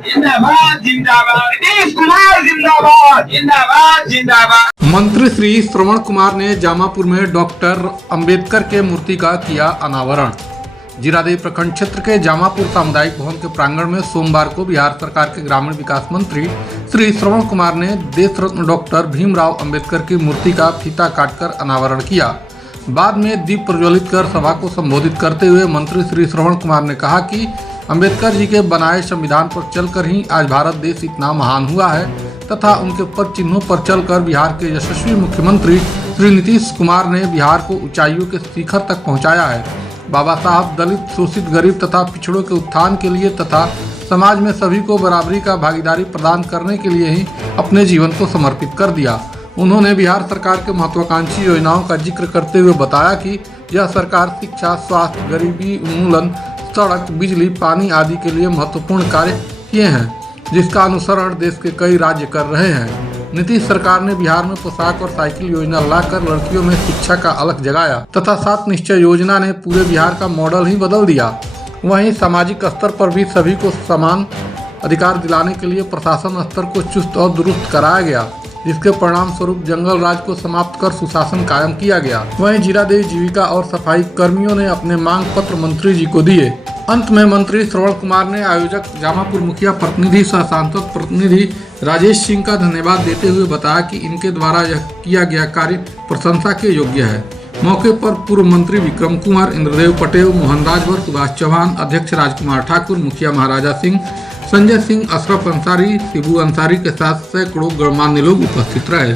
जिंदाबाद जिंदाबाद, नीतीश कुमार जिंदाबाद जिंदाबाद जिंदाबाद। मंत्री श्री श्रवण कुमार ने जामापुर में डॉक्टर अंबेडकर के मूर्ति का किया अनावरण। जीरादेवी प्रखंड क्षेत्र के जामापुर सामुदायिक भवन के प्रांगण में सोमवार को बिहार सरकार के ग्रामीण विकास मंत्री श्री श्रवण कुमार ने देश रत्न डॉक्टर भीमराव अंबेडकर की मूर्ति का फीता काटकर अनावरण किया। बाद में दीप प्रज्वलित कर सभा को संबोधित करते हुए मंत्री श्री श्रवण कुमार ने कहा कि अंबेडकर जी के बनाए संविधान पर चलकर ही आज भारत देश इतना महान हुआ है तथा उनके पद चिन्हों पर चलकर बिहार के यशस्वी मुख्यमंत्री श्री नीतीश कुमार ने बिहार को ऊंचाइयों के शिखर तक पहुंचाया है। बाबा साहब दलित, शोषित, गरीब तथा पिछड़ों के उत्थान के लिए तथा समाज में सभी को बराबरी का भागीदारी प्रदान करने के लिए ही अपने जीवन को समर्पित कर दिया। उन्होंने बिहार सरकार के महत्वाकांक्षी योजनाओं का जिक्र करते हुए बताया कि यह सरकार शिक्षा, स्वास्थ्य, गरीबी उन्मूलन, सड़क, बिजली, पानी आदि के लिए महत्वपूर्ण कार्य किए हैं, जिसका अनुसरण देश के कई राज्य कर रहे हैं। नीतीश सरकार ने बिहार में पोशाक और साइकिल योजना लाकर लड़कियों में शिक्षा का अलख जगाया तथा 7 निश्चय योजना ने पूरे बिहार का मॉडल ही बदल दिया। वहीं सामाजिक स्तर पर भी सभी को समान अधिकार दिलाने के लिए प्रशासन स्तर को चुस्त और दुरुस्त कराया गया, जिसके परिणाम स्वरूप जंगल राज को समाप्त कर सुशासन कायम किया गया। वहीं जीरादेवी जीविका और सफाई कर्मियों ने अपने मांग पत्र मंत्री जी को दिए। अंत में मंत्री श्रवण कुमार ने आयोजक जामापुर मुखिया प्रतिनिधि सह सांसद प्रतिनिधि राजेश सिंह का धन्यवाद देते हुए बताया कि इनके द्वारा यह किया गया कार्य प्रशंसा के योग्य है। मौके पर पूर्व मंत्री विक्रम कुमार, इंद्रदेव पटेल, मोहन राजभर, सुभाष चौहान, अध्यक्ष राजकुमार ठाकुर, मुखिया महाराजा सिंह, संजय सिंह, अशरफ अंसारी, शिबू अंसारी के साथ सैकड़ों गणमान्य लोग उपस्थित रहे।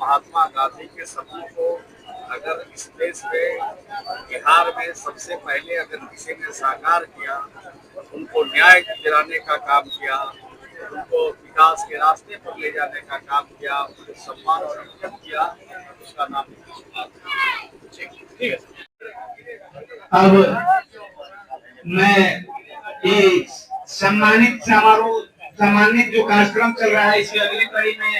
महात्मा गांधी के सपनों को अगर इस देश में बिहार में सबसे पहले अगर किसी ने साकार किया, उनको न्याय दिलाने का काम किया, उनको विकास के रास्ते पर ले जाने का काम किया, उनको सम्मान संरक्षण किया, उसका नाम नीतीश कुमार। ठीक है। अब मैं ये सम्मानित जो कार्यक्रम चल रहा है, इसकी अगली कड़ी में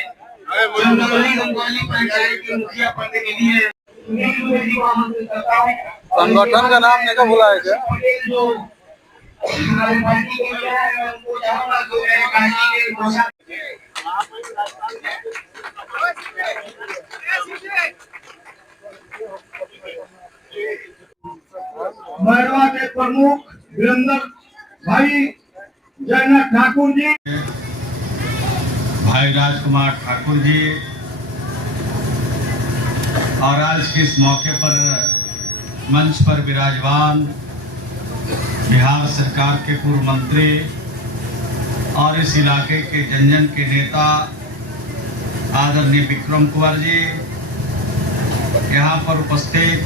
रंगोली पंचायत के मुखिया प्रतिनिधि है, संगठन का नाम नहीं भूला है क्या? मरवा के प्रमुख वीरेंद्र भाई जगन्नाथ ठाकुर जी, भाई राजकुमार ठाकुर जी, और आज के इस मौके पर मंच पर विराजमान बिहार सरकार के पूर्व मंत्री और इस इलाके के जन जन के नेता आदरणीय विक्रम कुमार जी, यहाँ पर उपस्थित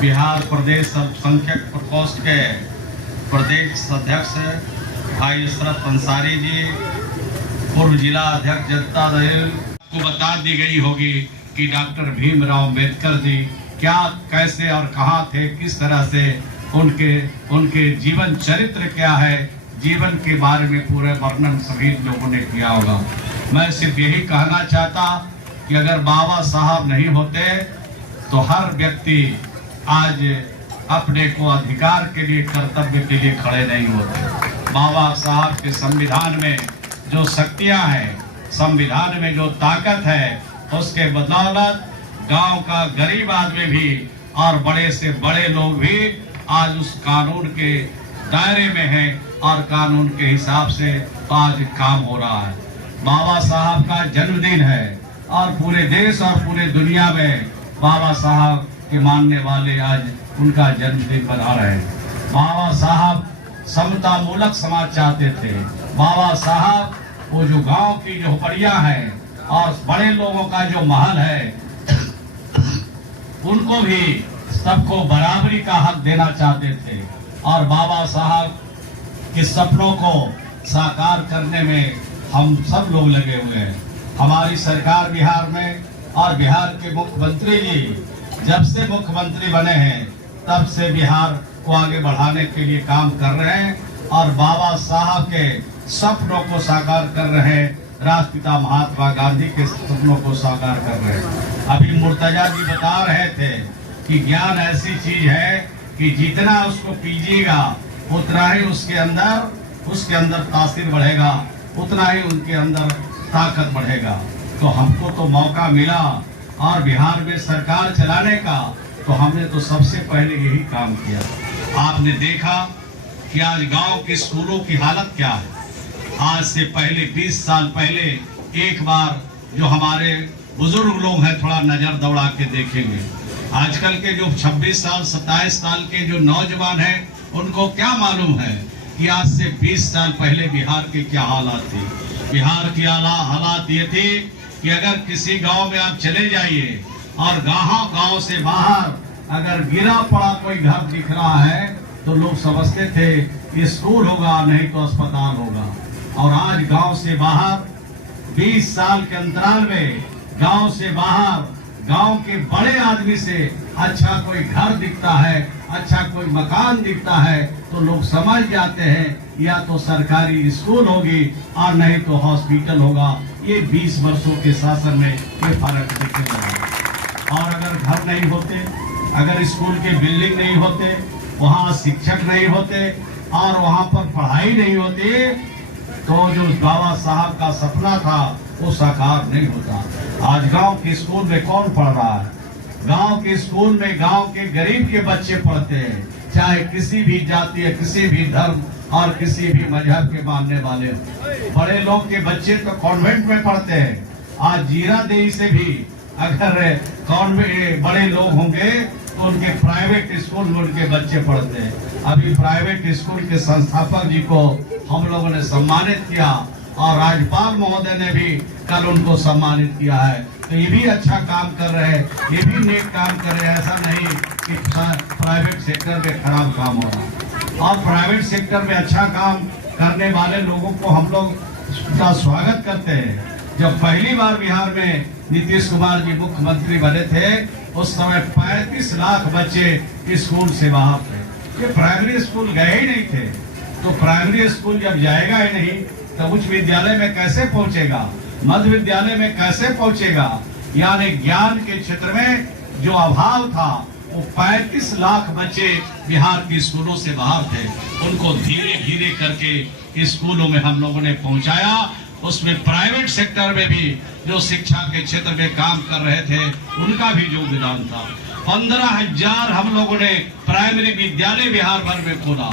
बिहार प्रदेश अल्पसंख्यक प्रकोष्ठ के प्रदेश अध्यक्ष भाई अशरफ अंसारी जी, पूर्व जिला अध्यक्ष जनता दल को बता दी गई होगी कि डॉक्टर भीमराव अंबेडकर जी क्या, कैसे और कहाँ थे, किस तरह से उनके जीवन चरित्र क्या है, जीवन के बारे में पूरे वर्णन सभी लोगों ने किया होगा। मैं सिर्फ यही कहना चाहता कि अगर बाबा साहब नहीं होते तो हर व्यक्ति आज अपने को अधिकार के लिए, कर्तव्य के लिए खड़े नहीं होते। बाबा साहब के संविधान में जो शक्तियां हैं, संविधान में जो ताकत है, उसके बदौलत गांव का गरीब आदमी भी और बड़े से बड़े लोग भी आज उस कानून के दायरे में हैं और कानून के हिसाब से आज काम हो रहा है। बाबा साहब का जन्मदिन है और पूरे देश और पूरे दुनिया में बाबा साहब के मानने वाले आज उनका जन्मदिन मना रहे हैं। बाबा साहब समता मूलक समाज चाहते थे। बाबा साहब वो जो गांव की जो झोपड़ियां हैं और बड़े लोगों का जो महल है, उनको भी सबको बराबरी का हक देना चाहते थे और बाबा साहब के सपनों को साकार करने में हम सब लोग लगे हुए हैं। हमारी सरकार बिहार में और बिहार के मुख्यमंत्री जी जब से मुख्यमंत्री बने हैं तब से बिहार को आगे बढ़ाने के लिए काम कर रहे हैं और बाबा साहब के सपनों को साकार कर रहे हैं, राष्ट्रपिता महात्मा गांधी के सपनों को साकार कर रहे हैं। अभी मुर्तजा जी बता रहे थे कि ज्ञान ऐसी चीज है कि जितना उसको पीजिएगा उतना ही उसके अंदर तासीर बढ़ेगा, उतना ही उनके अंदर ताकत बढ़ेगा। तो हमको तो मौका मिला और बिहार में सरकार चलाने का, तो हमने तो सबसे पहले यही काम किया। आपने देखा कि आज गांव के स्कूलों की हालत क्या है। आज से पहले 20 साल पहले एक बार जो हमारे बुजुर्ग लोग हैं थोड़ा नजर दौड़ा के देखेंगे। आजकल के जो 26 साल 27 साल के जो नौजवान हैं उनको क्या मालूम है कि आज से 20 साल पहले बिहार की क्या हालात थी। बिहार की हालात ये थी कि अगर किसी गांव में आप चले जाइए और गांव से बाहर अगर गिरा पड़ा कोई घर दिख रहा है तो लोग समझते थे स्कूल होगा, नहीं तो अस्पताल होगा। और आज गांव से बाहर 20 साल के अंतराल में गांव से बाहर गांव के बड़े आदमी से अच्छा कोई घर दिखता है, अच्छा कोई मकान दिखता है तो लोग समझ जाते हैं या तो सरकारी स्कूल होगी और नहीं तो हॉस्पिटल होगा। ये 20 वर्षों के शासन में ये फर्क दिखने लगा। और अगर घर नहीं होते, अगर स्कूल के बिल्डिंग नहीं होते, वहाँ शिक्षक नहीं होते और वहाँ पर पढ़ाई नहीं होती तो जो बाबा साहब का सपना था वो साकार नहीं होता। आज गांव के स्कूल में कौन पढ़ रहा है? गांव के स्कूल में गांव के गरीब के बच्चे पढ़ते हैं, चाहे किसी भी जाति या किसी भी धर्म और किसी भी मजहब के मानने वाले हो। बड़े लोग के बच्चे तो कॉन्वेंट में पढ़ते हैं। आज जीरादेई से भी अगर कॉन्वेंट बड़े लोग होंगे तो उनके प्राइवेट स्कूल में उनके बच्चे पढ़ते हैं। अभी प्राइवेट स्कूल के संस्थापक जी को हम लोगों ने सम्मानित किया और राज्यपाल महोदय ने भी कल उनको सम्मानित किया है। तो ये भी अच्छा काम कर रहे हैं, ये भी नेक काम कर रहे हैं। ऐसा नहीं कि प्राइवेट सेक्टर में खराब काम हो रहा। और प्राइवेट सेक्टर में अच्छा काम करने वाले लोगों को हम लोग का स्वागत करते हैं। जब पहली बार बिहार में नीतीश कुमार जी मुख्यमंत्री बने थे उस समय 35 लाख बच्चे स्कूल से बाहर थे। ये प्राइमरी स्कूल गए ही नहीं थे। तो प्राइमरी स्कूल जब जाएगा ही नहीं तो उच्च विद्यालय में कैसे पहुंचेगा, मध्य विद्यालय में कैसे पहुंचेगा। यानी ज्ञान के क्षेत्र में जो अभाव था वो 35 लाख बच्चे बिहार के स्कूलों से बाहर थे। उनको धीरे धीरे करके स्कूलों में हम लोगों ने पहुंचाया। उसमें प्राइवेट सेक्टर में भी जो शिक्षा के क्षेत्र में काम कर रहे थे उनका भी योगदान था। 15,000 हम लोगों ने प्राइमरी विद्यालय बिहार भर में खोला।